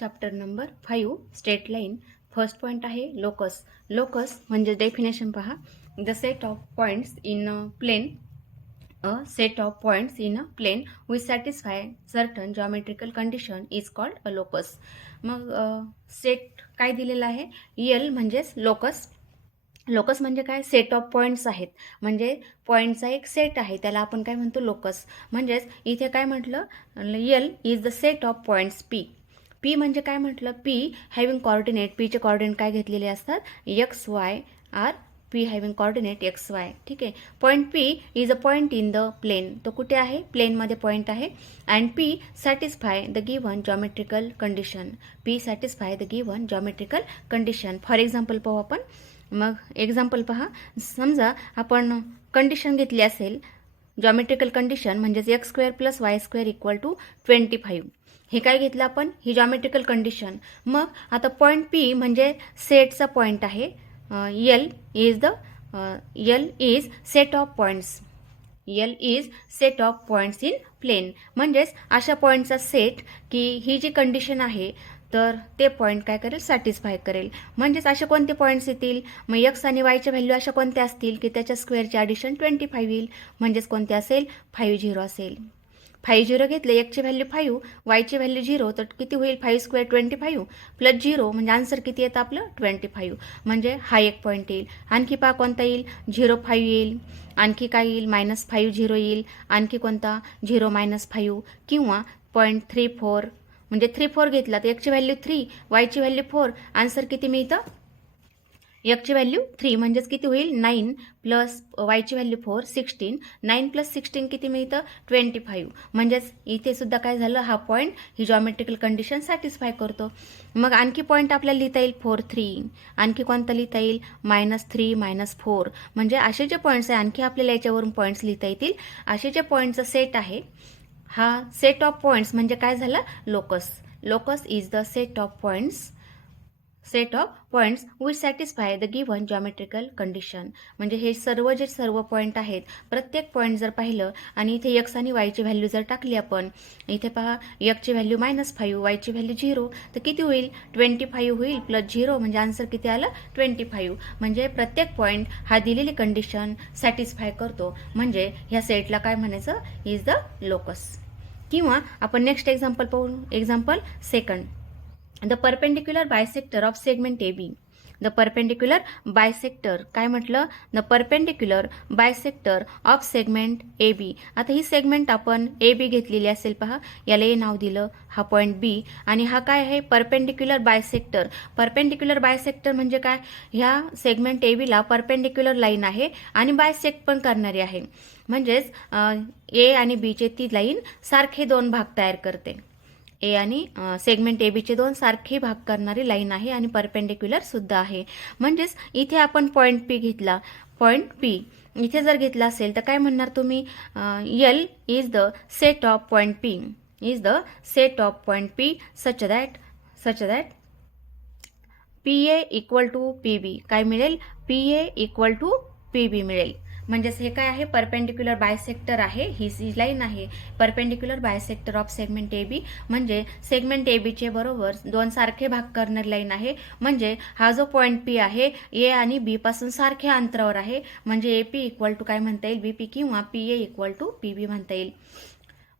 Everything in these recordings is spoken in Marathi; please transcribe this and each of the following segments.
Chapter number 5 straight line. First point आहे लोकस. लोकस म्हणजे डेफिनेशन पहा. The set of points in a plane. A set of points in a plane which satisfy certain geometrical condition is called a locus. मग सेट काय दिलेला आहे? L म्हणजेच लोकस. लोकस म्हणजे काय? सेट ऑफ पॉईंट्स आहेत, म्हणजे पॉईंटचा एक सेट आहे, त्याला आपण काय म्हणतो? लोकस. म्हणजेच इथे काय म्हटलं? L is the set of points P. P म्हणजे काय म्हटलं? P having coordinate. P चे कॉर्डिनेट काय घेतलेले असतात? X Y R. P having coordinate x Y. ठीक आहे. Point P is a point in the plane. तो कुठे आहे? प्लेनमध्ये पॉईंट आहे. And P satisfy the given geometrical condition. P satisfy the given geometrical condition. For example पाहू आपण. मग एक्झाम्पल पहा. समजा आपण कंडिशन घेतली असेल, जॉमेट्रिकल कंडिशन म्हणजेच X square plus Y square equal to 25. हे काय घेतलं आपण? ही जॉमेट्रिकल कंडिशन. मग आता पॉईंट P म्हणजे सेटचा पॉईंट आहे. L is set of points. L is set of points in plane. म्हणजेच अशा पॉईंटचा सेट की ही जी कंडिशन आहे तर ते पॉईंट काय करेल? सॅटिस्फाय करेल. म्हणजेच असे कोणते पॉईंट्स येतील? मग एक्स आणि वायच्या व्हॅल्यू अशा कोणत्या असतील की त्याच्या स्क्वेअरची ॲडिशन 25 येईल. म्हणजेच कोणते असेल? 50 असेल. 50 घेतले, एक्सची व्हॅल्यू 5, वायची व्हॅल्यू 0, तर किती होईल? 5 स्क्वेअर 25 प्लस 0 म्हणजे आन्सर किती येतं आपलं? 25. म्हणजे हा एक पॉईंट येईल. आणखी पहा कोणता येईल? 0,5 येईल. आणखी काय येईल? -5,0 येईल. आणखी कोणता? 0-5 किंवा 0.34 म्हणजे 3-4 घेतला तर एक्सची व्हॅल्यू 3, वायची व्हॅल्यू 4. आन्सर किती मिळतं? एक्सची व्हॅल्यू 3 म्हणजेच किती होईल? 9 प्लस वायची व्हॅल्यू 4 16. 9 प्लस 16 किती मिळतं? 25. म्हणजेच इथे सुद्धा काय झालं? हा पॉईंट ही जॉमेट्रिकल कंडिशन सॅटिस्फाय करतो. मग आणखी पॉईंट आपल्याला लिहिता येईल 4, 3. आणखी कोणता लिहिता येईल? -3, -4. म्हणजे असे जे पॉईंट्स आहे आणखी आपल्याला याच्यावरून पॉईंट्स लिहिता येतील. असे जे पॉईंटचा सेट आहे, हा सेट ऑफ पॉईंट्स म्हणजे काय झालं? Locus. Locus is the set of points which satisfy the given geometrical condition. म्हणजे हे सर्व पॉईंट आहेत, प्रत्येक पॉईंट जर पाहिलं आणि इथे एक्स आणि वायची व्हॅल्यू जर टाकली आपण, इथे पहा एक्सची व्हॅल्यू -5, वायची व्हॅल्यू 0, तर किती होईल? 25 होईल प्लस 0 म्हणजे आन्सर किती आलं? 25. म्हणजे प्रत्येक पॉईंट हा दिलेली कंडिशन सॅटिस्फाय करतो. म्हणजे ह्या सेटला काय म्हणायचं? Is the locus. किंवा आपण नेक्स्ट एक्झाम्पल पाहू. Example second. The perpendicular bisector of segment AB. The perpendicular bisector काय म्हटलं? The perpendicular bisector of segment AB. आता ही सेगमेंट आपण AB घेतलेली असेल पहा, याला ए नाव दिलं, हा पॉईंट B, आणि हा काय आहे? Perpendicular bisector. परपेंडिक्युलर बायसेक्टर म्हणजे काय? ह्या सेगमेंट ABला परपेंडिक्युलर लाईन आहे आणि बायसेक्ट पण करणारी आहे. म्हणजेच ए आणि बीचे ती लाईन सारखे दोन भाग तयार करते. ए आणि सेगमेंट एबीचे दोन सारखे भाग करणारी लाईन आहे आणि परपेंडिक्युलर सुद्धा आहे. म्हणजेच इथे आपण पॉईंट P घेतला. पॉईंट P इथे जर घेतला असेल तर काय म्हणणार तुम्ही? L is the set of point P. Is the set of point P such that PA equal to PB. काय मिळेल? PA इक्वल टू PB मिळेल. म्हणजेच हे काय आहे? परपेंडिक्युलर बायसेक्टर आहे. ही सी लाईन आहे perpendicular bisector of segment AB. म्हणजे सेगमेंट ABचे बरोबर दोन सारखे भाग करणारी लाईन आहे. म्हणजे हा जो पॉईंट P आहे A आणि B पासून सारख्या अंतरावर आहे. म्हणजे AP इक्वल टू काय म्हणता येईल? BP किंवा PA इक्वल टू PB म्हणता येईल.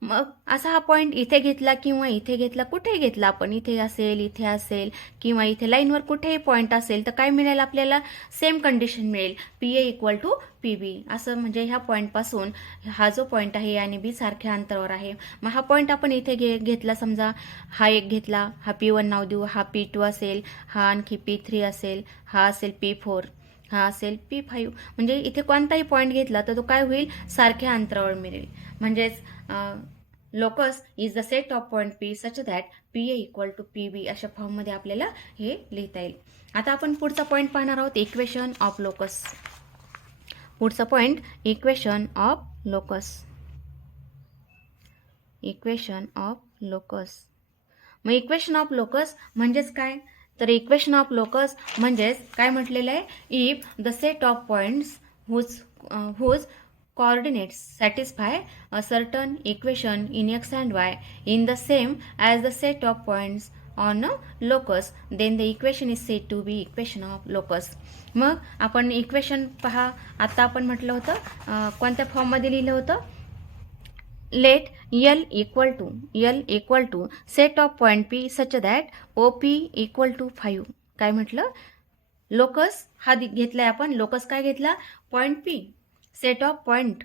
मग असा हा पॉईंट इथे घेतला किंवा इथे घेतला, कुठेही घेतला आपण, इथे असेल किंवा इथे लाईनवर कुठेही पॉईंट असेल तर काय मिळेल आपल्याला? सेम कंडिशन मिळेल. PA equal to PB. असं म्हणजे ह्या पॉईंटपासून हा जो पॉईंट आहे आणि B सारख्या अंतरावर आहे. मग हा पॉईंट आपण इथे घेतला, समजा हा एक घेतला, हा P1 नाव देऊ, हा P2 असेल, हा आणखी P3 असेल, हा असेल P4, हा असेल P5. म्हणजे इथे कोणताही पॉईंट घेतला तर तो काय होईल? सारख्या अंतरावर मिळेल. म्हणजेच locus is the set of point P such that PA equal to PB. अशा फॉर्ममध्ये आपल्याला हे लिहिता येईल. आता आपण पुढचा पॉईंट पाहणार आहोत, इक्वेशन ऑफ लोकस. पुढचा point equation of locus. Equation of locus. मग इक्वेशन ऑफ लोकस म्हणजेच काय? तर इक्वेशन ऑफ लोकस म्हणजेच काय म्हटलेलं आहे? If the set of points whose coordinates satisfy a certain equation in x and y in the same as the set of points on a locus then the equation is said to be equation of locus. मग आपण इक्वेशन पहा, आता आपण म्हटलं होतं कोणत्या फॉर्ममध्ये लिहिलं होतं, let L equal to set of point P such that OP equal to 5. काय म्हटलं, लोकस हा घेतलाय आपण, लोकस काय घेतला, point P, set of point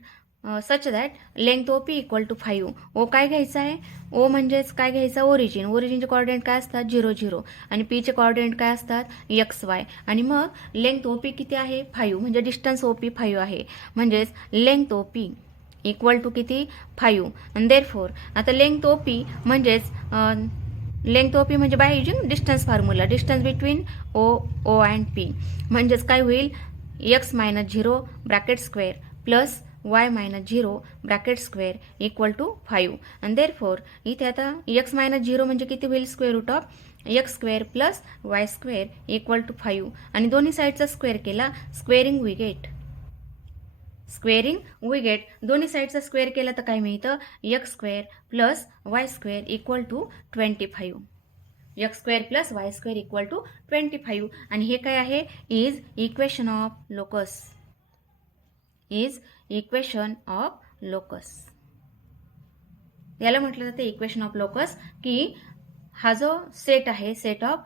such that length OP equal to 5. O काय घ्यायचं आहे, ओ म्हणजेच काय घ्यायचं, ओरिजिन. ओरिजिनचे कॉर्डिनेट काय असतात, 0 0 आणि पीचे कॉर्डिनेट काय असतात, XY. आणि मग लेंथ OP किती आहे, 5, म्हणजे डिस्टन्स OP 5 आहे, म्हणजेच लेंथ OP इक्वल टू किती, 5. आणि देअरफॉर आता लेंथ OP म्हणजेच लेंथ OP म्हणजे by using distance formula, distance between O and P, म्हणजेच काय होईल, x-0 bracket square plus y-0 bracket square equal to 5. आणि देअरफॉर इथे आता x-0 म्हणजे किती होईल, square root of x square plus y square equal to 5. आणि दोन्ही साईडचा स्क्वेअर केला, स्क्वेअरिंग वी गेट दोन्ही साईडचा स्क्वेअर केला तर काय मिळतं, x square plus y square equal to 25. x square plus y square equal to 25. आणि हे काय आहे, इज इक्वेशन ऑफ लोकस, याला म्हटलं जातं इक्वेशन ऑफ लोकस, की हा जो सेट आहे, set of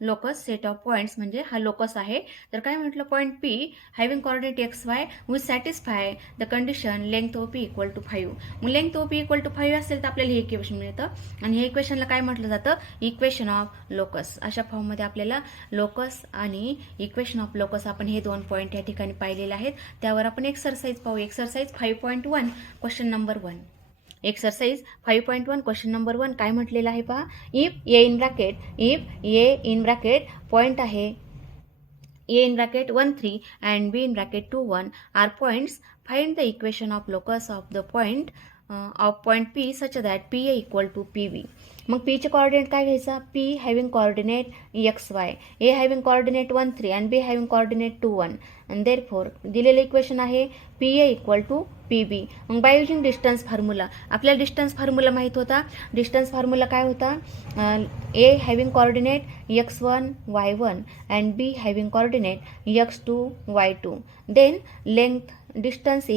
locus, set of points म्हणजे हा लोकस आहे. तर काय म्हटलं, point P having coordinate XY will satisfy the condition length OP equal to 5. मग लेंथ OP इक्वल टू 5 असेल तर आपल्याला हे इक्वेशन मिळतं, आणि हे इक्वेशनला काय म्हटलं जातं, इक्वेशन ऑफ लोकस. अशा फॉर्ममध्ये आपल्याला लोकस आणि इक्वेशन ऑफ लोकस आपण हे 2 पॉईंट या ठिकाणी पाहिलेले आहेत. त्यावर आपण एक्सरसाइज पाहू. Exercise 5.1 question number 1. Exercise 5.1 question number 1 काय म्हटलेलं आहे पहा, if A in bracket point आहे, A in bracket 1 3 and B in bracket 2 1 are points, find the equation of locus of the point P such that PA equal to PB. मग Pचे कॉर्डिनेट काय घ्यायचा, P having coordinate XY, A having coordinate 1 3 आणि B हॅव्हिंग कॉर्डिनेट 2 1. आणि देअरफॉर दिलेलं इक्वेशन आहे PA इक्वल टू PB. मग बाय युजिंग डिस्टन्स फॉर्म्युला, आपल्याला डिस्टन्स फॉर्म्युला माहीत होता. डिस्टन्स फॉर्म्युला काय होता, A having coordinate x1 y1 and B having coordinate x2 y2. Then length distance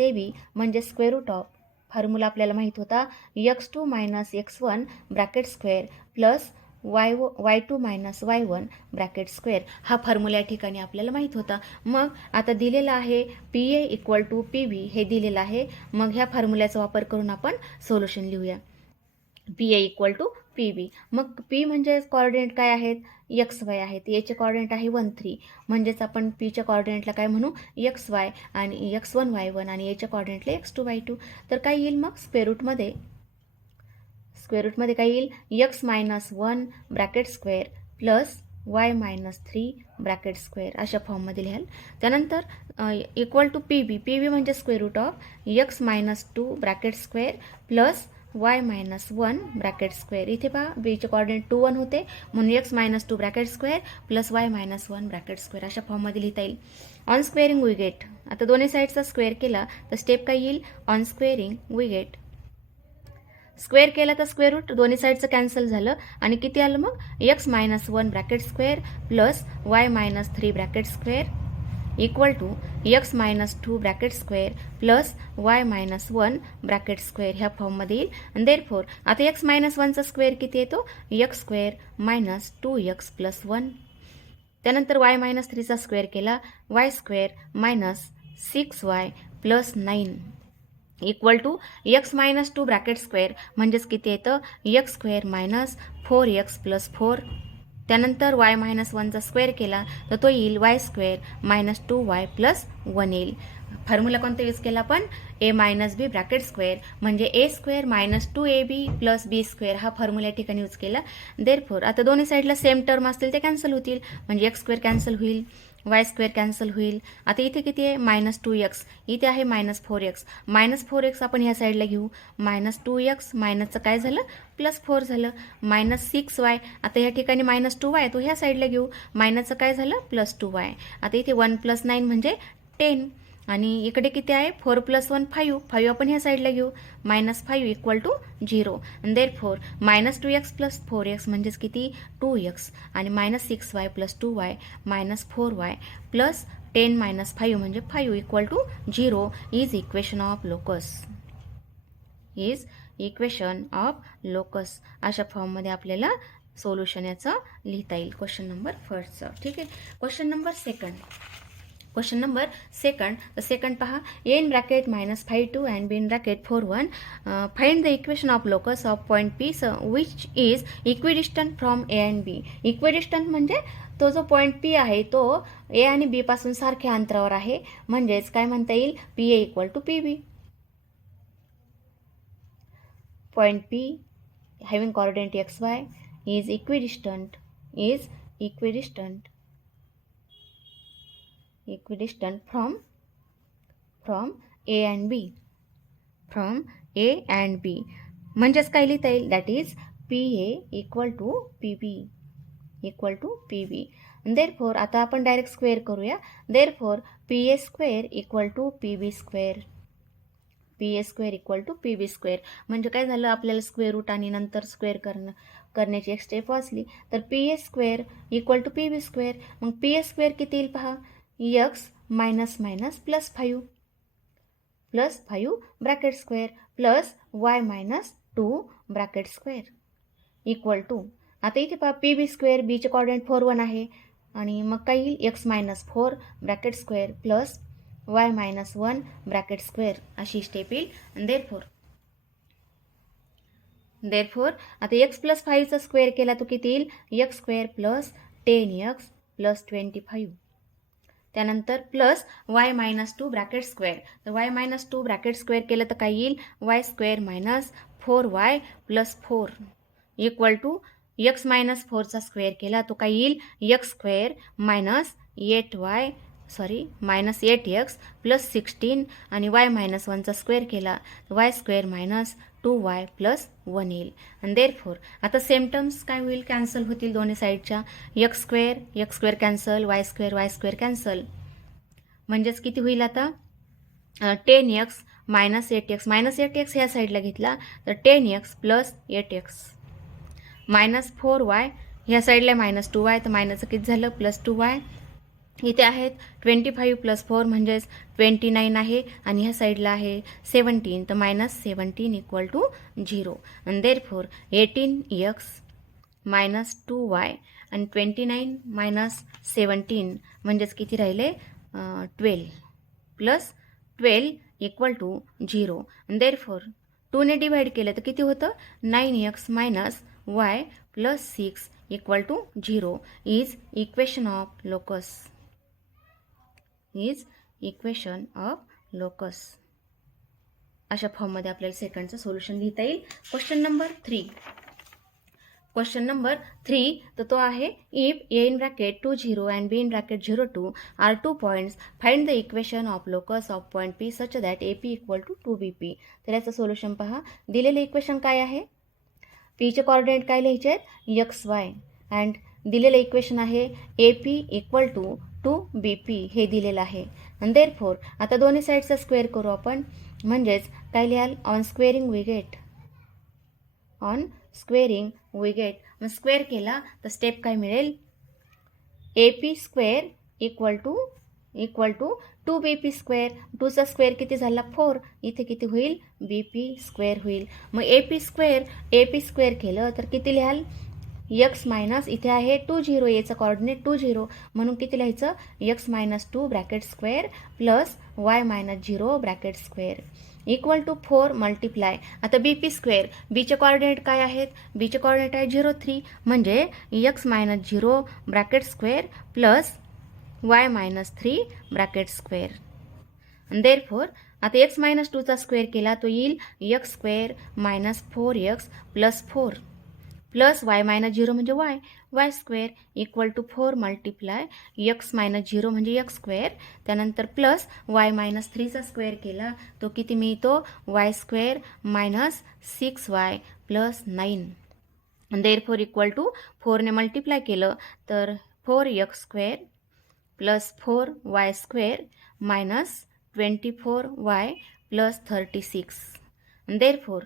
AB म्हणजे स्क्वेअर रूट ऑफ, फॉर्म्युला आपल्याला माहीत होता, x2 minus x1 bracket square plus y2 minus y1 bracket square. हा फॉर्म्युला या ठिकाणी आपल्याला माहीत होता. मग आता दिलेला आहे PA इक्वल टू PB, हे दिलेलं आहे. मग ह्या फॉर्म्युल्याचा वापर करून आपण सोल्युशन लिहूया, PA इक्वल टू PB. मग P म्हणजे कॉर्डिनेट काय आहेत, XY आहेत, Aचे कॉर्डिनेट आहे 1 3, म्हणजेच आपण Pच्या कॉर्डिनेटला काय म्हणू, XY, आणि x1 y1 आणि Aच्या कॉर्डिनेटला x2 y2. तर काय येईल, मग स्क्वेअर रूटमध्ये काय येईल, x-1 bracket square plus y-3 bracket square, अशा फॉर्ममध्ये लिहाल. त्यानंतर इक्वल टू PB म्हणजे square root of x-2 bracket square plus y-1 bracket square. इथे पहा बीचे कॉर्डिनेट 2 1 होते, म्हणून x-2 bracket square plus y-1 bracket square, अशा फॉर्ममध्ये लिहिता येईल. ऑन स्क्वेअरिंग वी गेट, आता दोन्ही साईडचा स्क्वेअर केला तर स्टेप काय येईल, on squaring we get, square केला तर स्क्वेअर रूट दोन्ही साईडचं कॅन्सल झालं, आणि किती आलं मग, x-1 bracket square plus y-3 bracket square equal to x-2 bracket square plus y-1 bracket square, ह्या फॉर्ममध्ये येईल. आणि देअरफॉर आता x-1चा स्क्वेअर किती येतो, x square minus 2x plus 1. त्यानंतर y-3चा स्क्वेअर केला, y square minus 6y plus 9 equal to x-2 bracket square म्हणजेच किती येतं, x square minus 4x plus 4. त्यानंतर y-1चा स्क्वेअर केला तर तो येईल y square minus 2y plus 1 येईल. फॉर्म्युला कोणता यूज केला आपण, a minus b bracket square म्हणजे a square minus 2ab plus b square, हा फॉर्म्युला या ठिकाणी यूज केला. देअरफॉर आता दोन्ही साईडला सेम टर्म असतील ते कॅन्सल होतील, म्हणजे x स्क्वेअर कॅन्सल होईल, y स्क्वेअर कॅन्सल होईल. आता इथे किती आहे, -2x, इथे आहे -4x. -4x आपण ह्या साईडला घेऊ, -2x मायनसचं काय झालं, +4 झालं, -6y. आता ह्या ठिकाणी -2y तो ह्या साईडला घेऊ, मायनसचं काय झालं, +2y. आता इथे 1 + 9 म्हणजे 10, आणि इकडे किती आहे 4 + 1 5. 5 आपण ह्या साईडला घेऊ. -5 इक्वल टू 0. आणि देअरफॉर -2x + 4x म्हणजेच किती 2x आणि -6y + 2y -4y प्लस 10 - 5 म्हणजे 5 equal to 0 is equation of locus. Is equation of locus. अशा फॉर्ममध्ये आपल्याला सोल्युशन याचं लिहिता येईल क्वेश्चन नंबर फर्स्टचं. ठीक आहे. Question number second. तर सेकंड पहा, a in bracket -5 2 and b in bracket 4 1. Find the equation of locus of point P which is equidistant from a and b. Equidistant म्हणजे तो जो पॉईंट P आहे तो A आणि B पासून सारख्या अंतरावर आहे. म्हणजेच काय म्हणता येईल PA equal to PB. Point P having coordinate xy is equidistant from A and B. म्हणजेच काय लिहिता येईल that is PA equal to PB. Therefore आता आपण डायरेक्ट स्क्वेअर करूया. Therefore PA square equal to PB square. म्हणजे काय झालं, आपल्याला स्क्वेअर रूट आणि नंतर स्क्वेअर करण्याची एक स्टेप वाचली. तर PA square equal to PB square. मग PA स्क्वेअर किती येईल पहा, x -+ bracket square plus y -2 bracket square equal to. आता इथे पहा PB स्क्वेअर, बीचे कॉर्डिनेट 4 1 आहे आणि मग काय येईल x -4 bracket square plus y -1 bracket square अशी स्टेप येईल. देअरफॉर आता x + 5चा स्क्वेअर केला तो किती येईल x square plus 10x plus 25. त्यानंतर प्लस y -2 ब्रॅकेट स्क्वेअर. तर y -2 ब्रॅकेट स्क्वेअर केलं तर काय येईल y square -4y plus 4 equal to x -4चा स्क्वेअर केला तो काय येईल x स्क्वेअर -8x प्लस 16 आणि y -1चा स्क्वेअर केला तर y स्क्वेअर -2y प्लस 1 येईल. आणि देअरफॉर आता सेम टर्म्स काय होईल, कॅन्सल होतील दोन्ही साईडच्या. x square cancel, y square cancel. म्हणजेच किती होईल आता 10x -8x ह्या साईडला घेतला तर 10x प्लस 8x -4y ह्या साईडला -2y तर मायनसचं किती झालं +2y. इथे आहेत 25 + 4 म्हणजेच 29 आहे आणि ह्या साईडला आहे 17 तर -17 इक्वल टू 0. आणि देअरफॉर 18x -2y आणि 29 - 17 म्हणजेच किती राहिले 12 प्लस 12 इक्वल टू 0. आणि देअरफॉर 2 ने डिवाइड केलं तर किती होतं 9x -y plus 6 equal to 0 is equation of locus. अशा फॉर्ममध्ये आपल्याला सेकंडचं सोल्युशन लिहिता येईल. क्वेश्चन नंबर 3 तर तो आहे if a in bracket 2 0 and b in bracket 0 2 are 2 points, find the equation of locus of point P such that AP equal to 2BP. तर याचं सोल्युशन पहा. दिलेलं इक्वेशन काय आहे, पीचे कोऑर्डिनेट काय लिहायचे आहेत XY अँड दिलेलं इक्वेशन आहे AP इक्वल टू 2BP हे दिलेलं आहे. आणि देअरफॉर आता दोन्ही साईडचा स्क्वेअर करू आपण. म्हणजेच काय लिहाल ऑन स्क्वेअरिंग वी गेट. मग स्क्वेअर केला तर स्टेप काय मिळेल AP square equal to 2BP square. 2चा स्क्वेअर किती झाला 4, इथे किती होईल BP स्क्वेअर होईल. मग AP स्क्वेअर केलं तर किती लिहाल x मायनस इथे आहे 2 0 याचं कॉर्डिनेट 2 0 म्हणून किती लिहायचं x -2 bracket square plus y -0 bracket square equal to 4 multiply. आता BP स्क्वेअर, बीचे कॉर्डिनेट काय आहेत, बीचे कॉर्डिनेट आहे 0 3 म्हणजे x -0 bracket square plus y -3 bracket square. Therefore आता x -2चा स्क्वेअर केला तो येईल x square -4x plus 4 plus y -0 म्हणजे y square equal to 4 multiply x -0 म्हणजे x स्क्वेअर. त्यानंतर प्लस y -3चा स्क्वेअर केला तो किती मिळतो y square -6y plus 9. Therefore equal to 4 ने मल्टिप्लाय केलं तर 4x square plus 4y square 24y plus 36. Therefore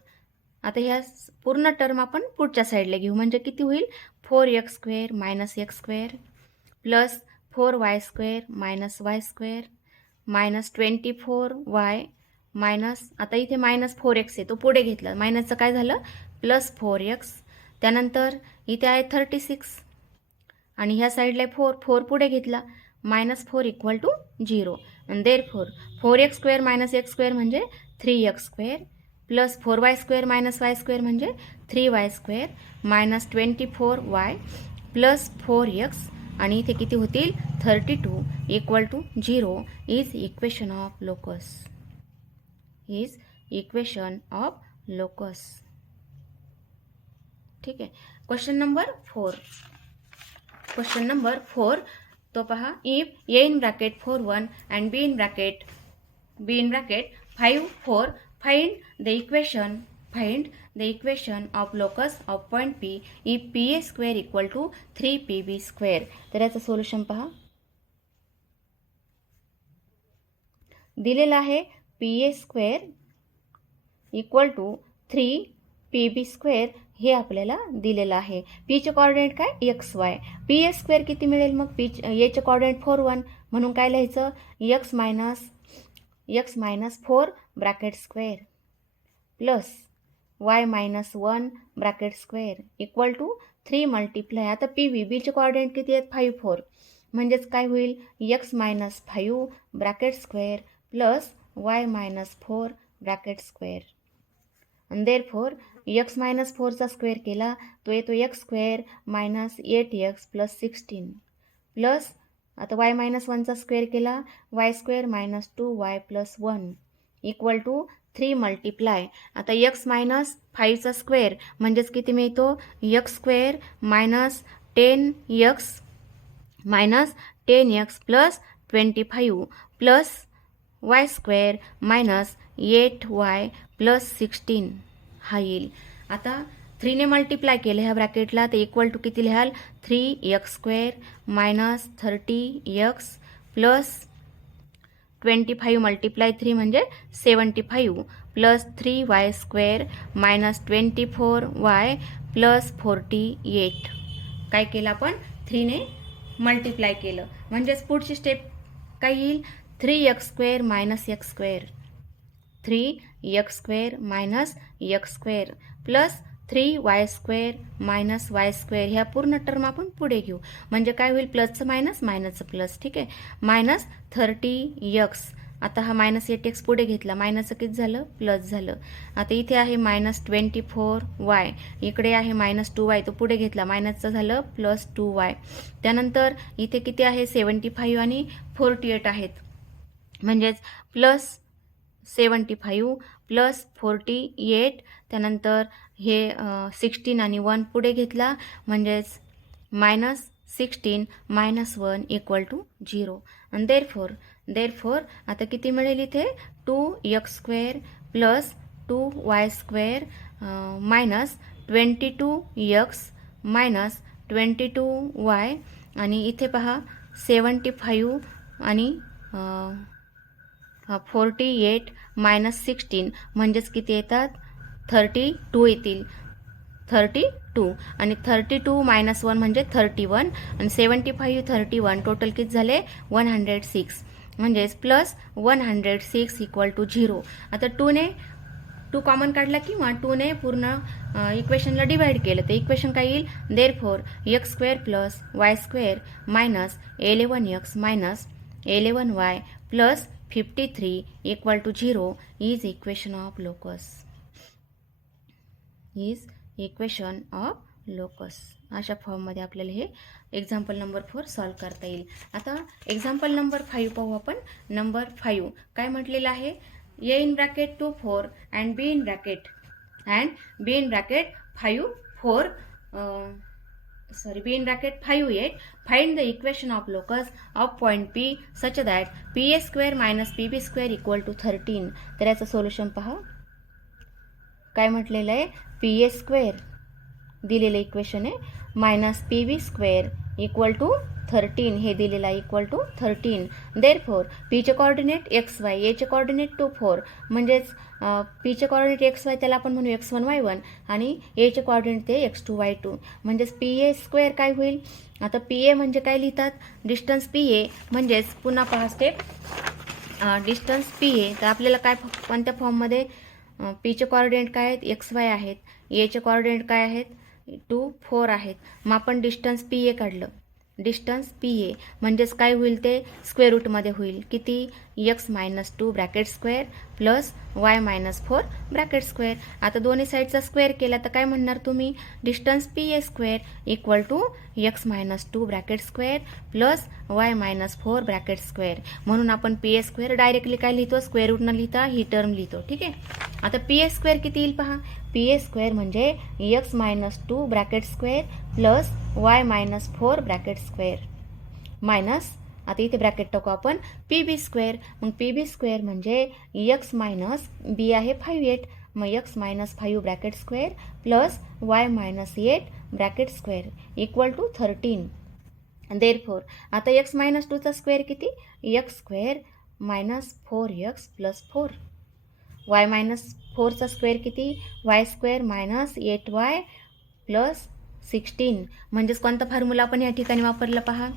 आता ह्या पूर्ण टर्म आपण पुढच्या साईडला घेऊ, म्हणजे किती होईल 4x² minus x² plus 4y² minus y² minus 24y minus, आता इथे मायनस 4x आहे तो पुढे घेतला, मायनसचं काय झालं प्लस 4x, त्यानंतर इथे आहे 36 आणि ह्या साईडला 4 पुढे घेतला, minus 4 equal to 0. Therefore 4x² minus x² म्हणजे 3x² plus 4y² minus y² म्हणजे 3y² minus 24y plus 4x आणि इथे किती होतील 32 equal to 0 is equation of locus. Is equation of locus. ठीक आहे. Question number 4. क्वेश्चन नंबर 4 तो पहा, if a in bracket 4 1 and b in bracket 5 4 find the equation of locus of point P if PA square equal to 3PB square. तर याचं सोल्युशन पहा, दिलेलं आहे PA square equal to 3PB square हे आपल्याला दिलेलं आहे. पीचे कोऑर्डिनेट काय XY, PA स्क्वेअर किती मिळेल मग एचे कोऑर्डिनेट 4 1 म्हणून काय लिहायचं x minus 4 bracket square plus y minus 1 bracket square equal to 3 multiply, आता PB बीचे कोऑर्डिनेट किती आहेत 5 4 म्हणजेच काय होईल x minus 5 bracket square plus y minus 4 bracket square. आणि देअरफोर x मायनस 4चा स्क्वेअर केला तो येतो x² minus 8x plus 16 plus आता y मायनस 1चा स्क्वेअर केला y² minus 2y plus 1 equal to 3 multiply, आता x मायनस 5चा स्क्वेअर म्हणजेच किती मिळतो x² minus 10x plus 25 plus y² minus 8y plus 16 हा येईल. आता 3 ने मल्टिप्लाय केलं ह्या ब्रॅकेटला तर इक्वल टू किती लिहाल 3x² minus 30x plus 25 multiply 3 म्हणजे 75 plus 3y² minus 24y plus 48. काय केलं आपण 3 ने मल्टिप्लाय केलं म्हणजेच पुढची स्टेप काय येईल 3x² minus x² 3x² minus x² plus 3y² minus y² ह्या पूर्ण टर्म आपण पुढे घेऊ म्हणजे काय होईल प्लसचं मायनस मायनसचं प्लस. ठीक आहे. मायनस 30x, आता हा मायनस 8x पुढे घेतला मायनसचं किती झालं प्लस झालं. आता इथे आहे मायनस 24y, इकडे आहे मायनस 2y तो पुढे घेतला मायनसचं झालं प्लस 2y. त्यानंतर इथे किती आहे 75 आणि 48 आहेत म्हणजेच प्लस 75 प्लस 48, त्यानंतर हे 16 आणि 1 पुढे घेतला म्हणजेच मायनस 16 मायनस 1 इक्वल टू 0. आणि देअरफोर आता किती मिळेल इथे 2x² plus 2y² minus 22x minus 22y आणि इथे पहा 75 आणि 48 मायनस 16 म्हणजेच किती येतात 32 येतील 32 आणि 32 मायनस 1 म्हणजे 31 आणि 75 31 टोटल किती झाले 106 म्हणजेच प्लस 106 इक्वल टू 0. आता 2 कॉमन काढला किंवा 2 ने पूर्ण इक्वेशनला डिवाइड केलं तर इक्वेशन काय येईल therefore x² plus y² minus 11x minus 11y plus 53 equal to 0 is equation of locus. Is equation of locus. अशा फॉर्ममध्ये आपल्याला हे एक्झाम्पल नंबर 4 सॉल्व्ह करता येईल. आता एक्झाम्पल नंबर 5 पाहू आपण. नंबर 5 काय म्हटलेलं आहे a in bracket 2 4 and b in bracket 5 4 b in bracket 5 8 find the equation of locus of point P such that PA square minus PB square equal to 13. तर याचं सोल्युशन पहा. काय म्हटलेलं आहे PA स्क्वेअर दिलेलं इक्वेशन आहे minus PB square equal to 13 हे दिलेलं आहे इक्वल टू 13. देअरफॉर पीचे कॉर्डिनेट एक्स वाय, एचे कॉर्डिनेट 2 4 म्हणजेच पीचे कॉर्डिनेट एक्स वाय त्याला आपण म्हणू x1 y1 आणि एचे कॉर्डिनेट ते x2 y2 म्हणजेच पी ए स्क्वेअर काय होईल. आता पी ए म्हणजे काय लिहितात, डिस्टन्स पी ए म्हणजेच पुन्हा पहा स्टेप डिस्टन्स पी ए. तर आपल्याला काय कोणत्या फॉर्ममध्ये पीचे कॉर्डिनेट काय आहेत एक्स वाय आहेत, एचे कॉर्डिनेट काय आहेत 2 4 आहेत. मग आपण डिस्टन्स पी ए काढलं, डिस्टन्स पी ए म्हणजेच काय होईल ते स्क्वेअर रूटमध्ये होईल किती x-2 bracket square plus y-4 bracket square. आता दोन्ही साईडचा स्क्वेअर केला तर काय म्हणणार तुम्ही, distance P A square equal to x-2 bracket square plus y-4 bracket square. म्हणून आपण पी ए स्क्वेअर डायरेक्टली काय लिहितो, स्क्वेअर रूट न लिहिता ही टर्म लिहितो. ठीक आहे. आता पी ए स्क्वेअर किती येईल पहा, पी ए स्क्वेअर म्हणजे x-2 bracket square plus y-4 bracket square minus, आता इथे ब्रॅकेट टाकू आपण पी बी स्क्वेअर. मग पी बी स्क्वेअर म्हणजे x मायनस बी आहे 5 मग x-5 bracket square plus y-8 bracket square equal to 13. Therefore आता x-2चा स्क्वेअर किती, x square minus 4x plus 4, y-4चा स्क्वेअर किती y square minus 8y plus 16. म्हणजेच कोणता फॉर्म्युला आपण या ठिकाणी वापरला पहा.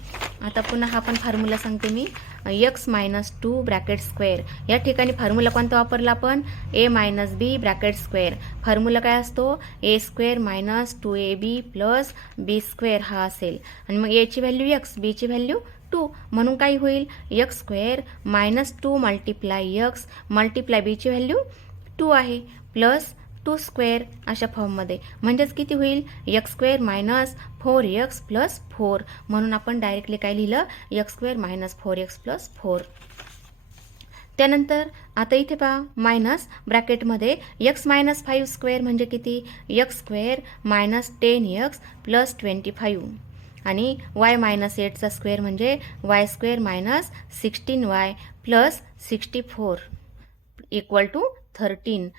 आता पुन्हा हा पण फॉर्म्युला सांगते मी, x-2 ब्रॅकेट स्क्वेअर. या ठिकाणी फॉर्म्युला कोणता वापरला आपण, a-b ब्रॅकेट स्क्वेअर. फॉर्म्युला काय असतो, a square minus 2ab plus b square हा असेल. आणि मग a ची व्हॅल्यू x, b ची व्हॅल्यू 2 म्हणून काय होईल x square minus 2 multiply x multiply b ची व्हॅल्यू 2 आहे प्लस 2 स्क्वेअर अशा फॉर्ममध्ये. म्हणजेच किती होईल x square minus 4x plus 4. म्हणून आपण डायरेक्टली काय लिहिलं, x square minus 4x plus 4. त्यानंतर आता इथे पहा मायनस ब्रॅकेटमध्ये x-5 स्क्वेअर म्हणजे किती, x square minus 10x plus 25 आणि y-8चा स्क्वेअर म्हणजे y square minus 16y plus 64 equal to 13.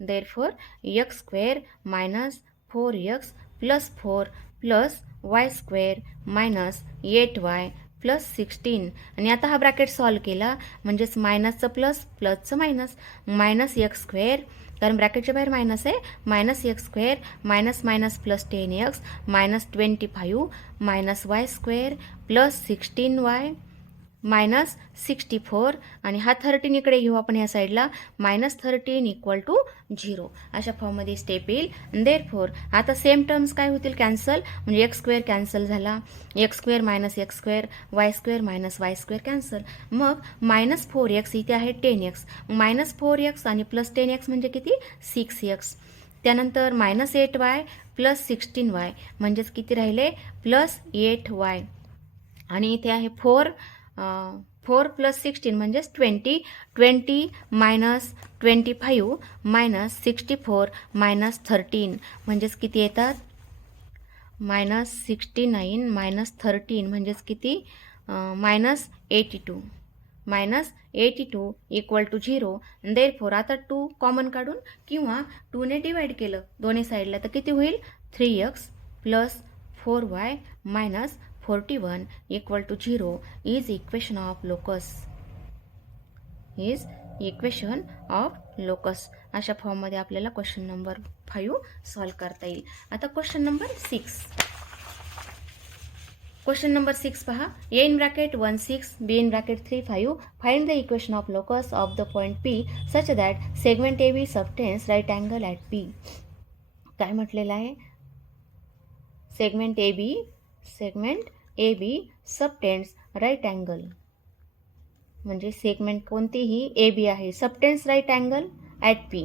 Therefore x square minus 4x plus 4 plus y square minus 8y plus 16. आणि आता हा ब्रॅकेट सॉल्व केला म्हणजेच मायनसचं प्लस प्लसचं मायनस, मायनस x स्क्वेअर कारण ब्रॅकेटच्या बाहेर मायनस आहे, minus x square minus minus plus 10x minus 25 minus y square plus 16y minus 64 आणि हा 13 इकडे घेऊ आपण या साईडला, मायनस 13 इक्वल टू 0 अशा फॉर्ममध्ये स्टेप येईल. देअरफॉर आता सेम टर्म्स काय होतील कॅन्सल, म्हणजे एक्स स्क्वेअर कॅन्सल झाला, x square minus x square, Y square minus Y square cancel. मग मायनस 4x इथे आहे 10x, मायनस 4x आणि प्लस 10x म्हणजे किती 6x. त्यानंतर मायनस 8y प्लस 16y म्हणजेच किती राहिले प्लस 8y आणि इथे आहे 4 प्लस 16 म्हणजेच 20 मायनस 25 मायनस 64 मायनस 13 म्हणजेच किती येतात मायनस 69 मायनस 13 म्हणजेच किती मायनस 82 इक्वल टू 0. देअरफॉर आता 2 कॉमन काढून किंवा 2 ने डिवाइड केलं दोन्ही साईडला तर किती होईल 3x plus 4y minus 41 equal to 0 is equation of locus. अशा फॉर्ममध्ये आपल्याला क्वेश्चन नंबर 5 सॉल्व करता येईल. आता क्वेश्चन नंबर 6 पहा, a in bracket 1 6 b in bracket 3 5 find the equation of locus of the point P such that segment AB subtends right angle at P. काय म्हटलेलं आहे, सेगमेंट AB सबटेन्स राईट अँगल म्हणजे सेगमेंट कोणतीही AB आहे, सबटेन्स राईट अँगल ॲट P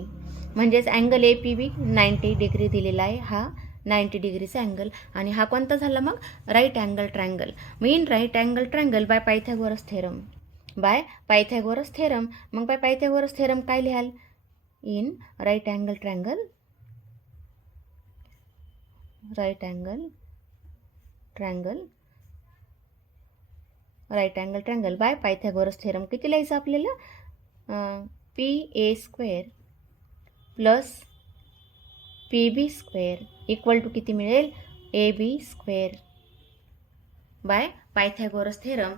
म्हणजेच अँगल APB 90 डिग्री दिलेला आहे, हा 90 डिग्रीचा अँगल. आणि हा कोणता झाला मग right angle triangle. In right angle triangle by Pythagoras theorem, मग बाय पायथागोरस थेरम काय लिहाल, in right angle triangle by Pythagoras theorem किती लिहायचं आपल्याला, PA square plus PB square equal to किती मिळेल AB square by Pythagoras theorem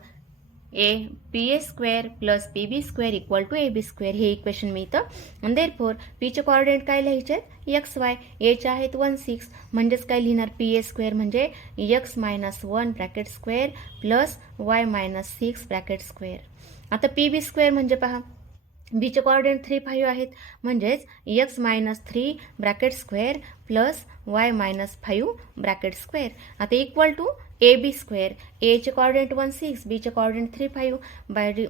P A square plus P B square equal to A B square हे इक्वेशन मिळतं. देअरफोर पीचे कोऑर्डिनेट काय लिहायचे आहेत एक्स वाय, एचे आहेत 1 6 म्हणजेच काय लिहिणार पी ए स्क्वेअर म्हणजे X minus 1 bracket square plus Y minus 6 bracket square. आता पी बी स्क्वेअर म्हणजे पहा बीचे कोऑर्डिनेट 3 5 आहेत म्हणजेच X minus 3 bracket square plus Y minus 5 bracket square. आता equal to A B square, एचे कोऑर्डिनेट 1 6 बीचे coordinate 3 5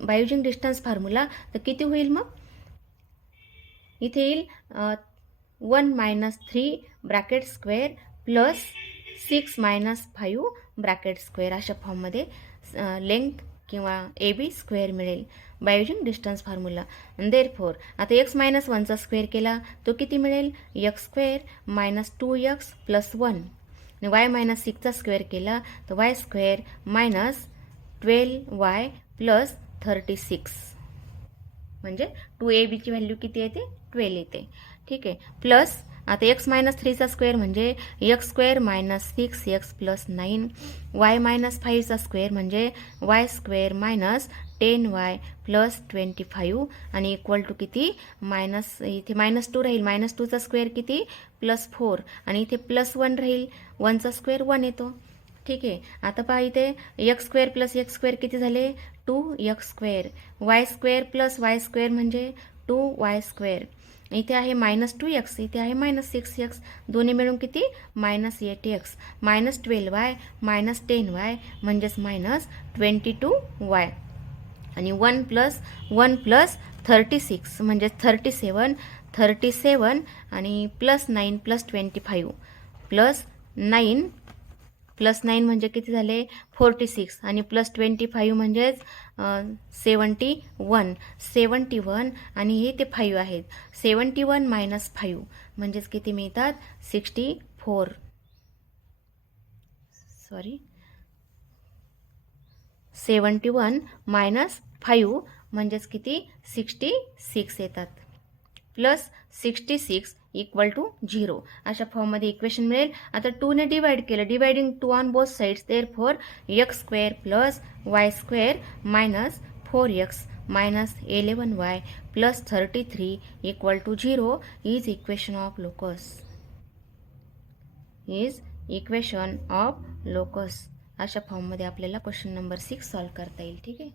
by using distance formula तर किती होईल मग इथे येईल 1 minus 3 bracket square plus 6 minus 5 bracket square अशा फॉर्ममध्ये लेंथ किंवा ए बी स्क्वेअर मिळेल bye using distance formula. Therefore आता एक्स मायनस 1चा स्क्वेअर केला तो किती मिळेल x square minus 2x plus 1 आणि वाय मायनस 6चा स्क्वेअर केला तर Y square minus 12y plus 36 म्हणजे 2ab ची व्हॅल्यू किती येते 12 येते. ठीक आहे. प्लस आता एक्स मायनस 3चा स्क्वेअर म्हणजे X square minus 6x plus 9, Y minus 5चा स्क्वेअर म्हणजे Y square minus 10y plus 25 आणि इक्वल टू किती मायनस इथे मायनस 2 राहील, मायनस 2चा स्क्वेअर किती प्लस 4 आणि इथे प्लस 1 राहील, 1चा स्क्वेअर 1 येतो. ठीक आहे. आता पहा इथे x square plus x square किती झाले 2x square, Y square plus Y square म्हणजे 2y स्क्वेअर, इथे आहे मायनस 2x इथे आहे मायनस 6x, दोन्ही मिळून किती minus 8x minus 12y minus 10y म्हणजेच मायनस 22y आणि 1 प्लस 36 म्हणजे 37 आणि प्लस 9 प्लस 25 प्लस 9 म्हणजे किती झाले 46 आणि प्लस 25 म्हणजेच 71 आणि हे ते 5 आहेत 71 मायनस 5 म्हणजेच किती मिळतात 64 71 मायनस 5 म्हणजेच किती 66 येतात प्लस 66 इक्वल टू 0 अशा फॉर्ममध्ये इक्वेशन मिळेल. आता 2 ने डिवाइड केलं, dividing 2 on both sides, therefore x square plus Y square minus 4x minus 11y plus 33 equal to 0 is equation of locus. अशा फॉर्ममध्ये आपल्याला क्वेश्चन नंबर 6 सॉल्व्ह करता येईल. ठीक आहे.